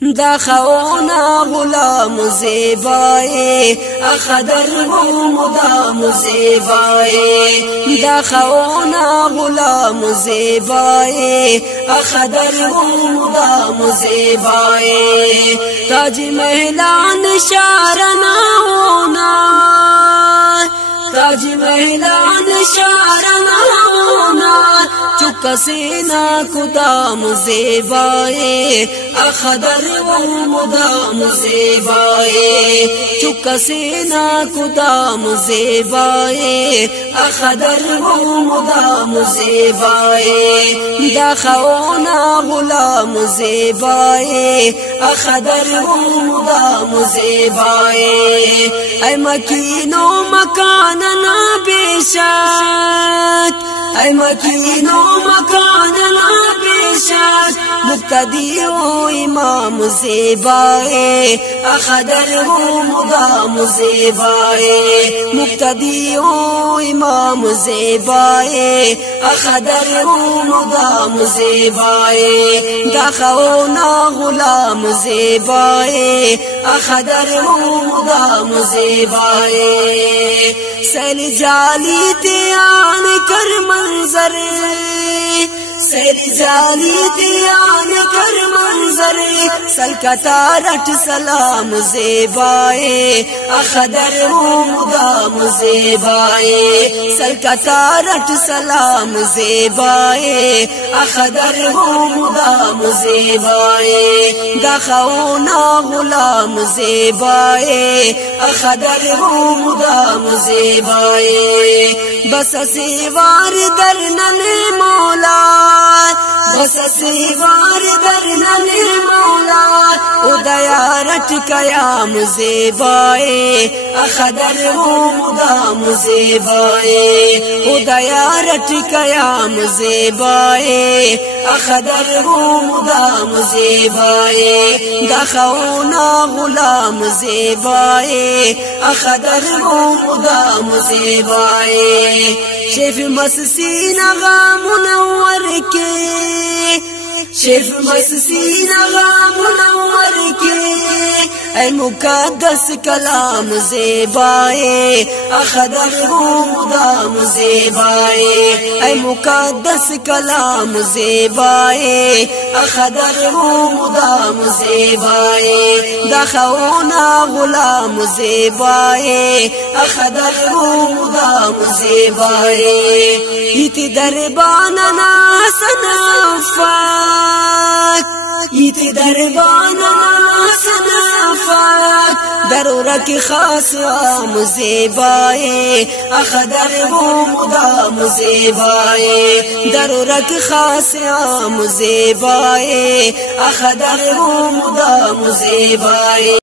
دا خونا غلام زیبای اخدر مدام زیبای دا خونا غلام زیبای اخدر مدام زیبای تاج مهلان شارنا ہونا تاج مهلان شارنا ہونا چکا سینا کدام زیبائے اخدر مدام زیبائے چکا سینا کدام زیبائے اخدر مدام زیبائے دا خونا غلام زیبائے اخدر مدام زیبائے اے مکینو مکاننا بیشک اے مکینو مکاننا بیشک مقتدی و امام زیبائے اخدر مدام زیبائے مقتدی و امام زیبائے اخدر مدام زیبائے دا خونا غلام زیبائے اخدر مدام زیبائے سیل جالی تیان کر منظر سیر جالی دیان کر منظر سلکتا رٹ سلام زیبائے اخدر مدام زیبائے سلکتا رٹ سلام زیبائے اخدر مدام زیبائے دا خونا غلام زیبائے اخدر مدام زیبائے بس سیوار درنن مولا بس سیوار درنن مولا ادیا رٹ قیام زیبائے اخدر مدام زیبائے ادیا رٹ قیام زیبائے اخدر مدام زیبائے دا خونا غلام زیبائے اخدر مدام زیبائے شیف مسسین غام منور کے شیف مسسین غام منور کے اے مقدس کلام زیبائے اخدر مدام زیبائے اے مقدس کلام زیبائے اخدر مدام زیبائے دا خونا غلام زیبائے اخدر مدام زیبائے ایتی درباننا سنافات ایتی درباننا سنافات ضرورت خاص عام زیبائے اخدر مدام زیبائے ضرورت خاص عام زیبائے اخدر مدام زیبائے